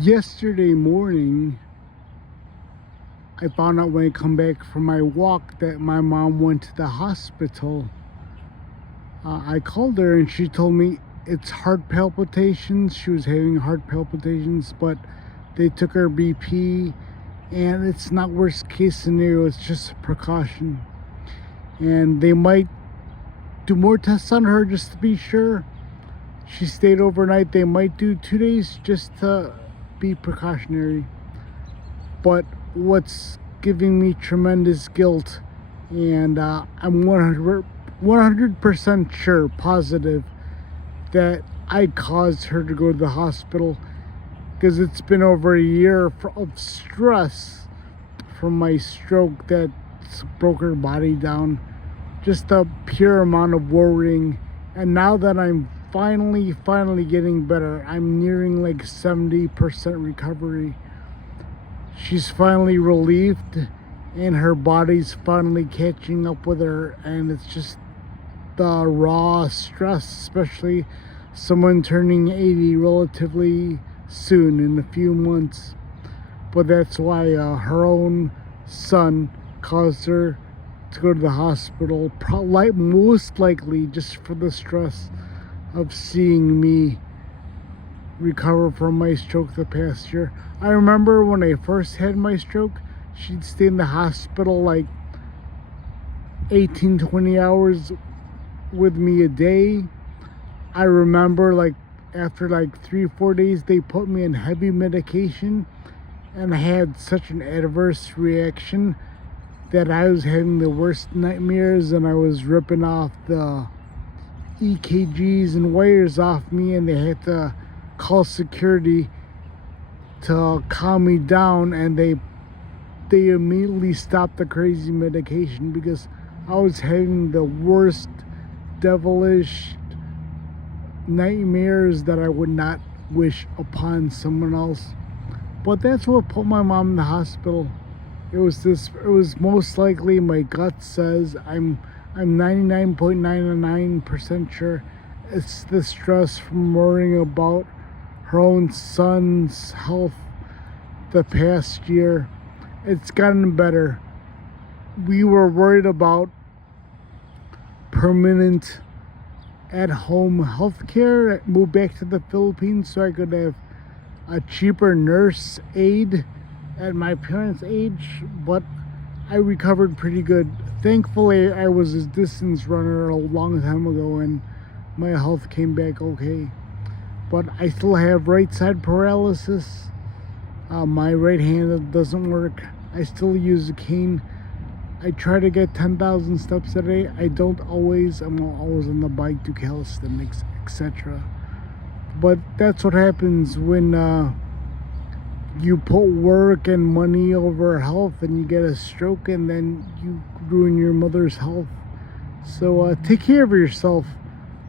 Yesterday morning, I found out when I come back from my walk that my mom went to the hospital. I called her and she told me it's heart palpitations. She was having heart palpitations, but they took her BP and it's not worst case scenario, it's just a precaution. And they might do more tests on her just to be sure. She stayed overnight. They might do 2 days just to be precautionary. But what's giving me tremendous guilt, and I'm 100% sure, positive, that I caused her to go to the hospital, because it's been over a year of stress from my stroke that broke her body down. Just a pure amount of worrying. And now that I'm finally getting better, I'm nearing like 70% recovery. She's finally relieved and her body's finally catching up with her, and it's just the raw stress, especially someone turning 80 relatively soon in a few months. But that's why her own son caused her to go to the hospital, most likely just for the stress of seeing me recover from my stroke the past year. I remember when I first had my stroke, she'd stay in the hospital like 18-20 hours with me a day. I remember like after like 3-4 days they put me in heavy medication, and I had such an adverse reaction that I was having the worst nightmares, and I was ripping off the EKGs and wires off me, and they had to call security to calm me down, and they immediately stopped the crazy medication because I was having the worst devilish nightmares that I would not wish upon someone else. But that's what put my mom in the hospital. It was most likely, my gut says, I'm 99.99% sure it's the stress from worrying about her own son's health the past year. It's gotten better. We were worried about permanent at-home health care. Moved back to the Philippines so I could have a cheaper nurse aide at my parents' age, but I recovered pretty good. Thankfully, I was a distance runner a long time ago and my health came back okay. But I still have right side paralysis. My right hand doesn't work. I still use a cane. I try to get 10,000 steps a day. I don't always. I'm always on the bike, do calisthenics, etc. But that's what happens when you put work and money over health and you get a stroke, and then you ruin your mother's health. So take care of yourself.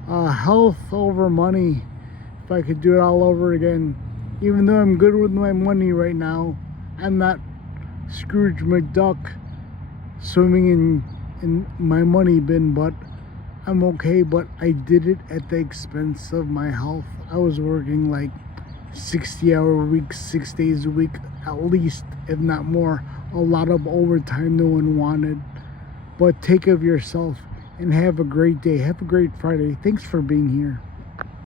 Health over money. If I could do it all over again. Even though I'm good with my money right now, I'm not Scrooge McDuck swimming in my money bin, but I'm okay. But I did it at the expense of my health. I was working like 60-hour weeks, 6 days a week at least, if not more. A lot of overtime no one wanted. But take care of yourself and have a great day. Have a great Friday. Thanks for being here.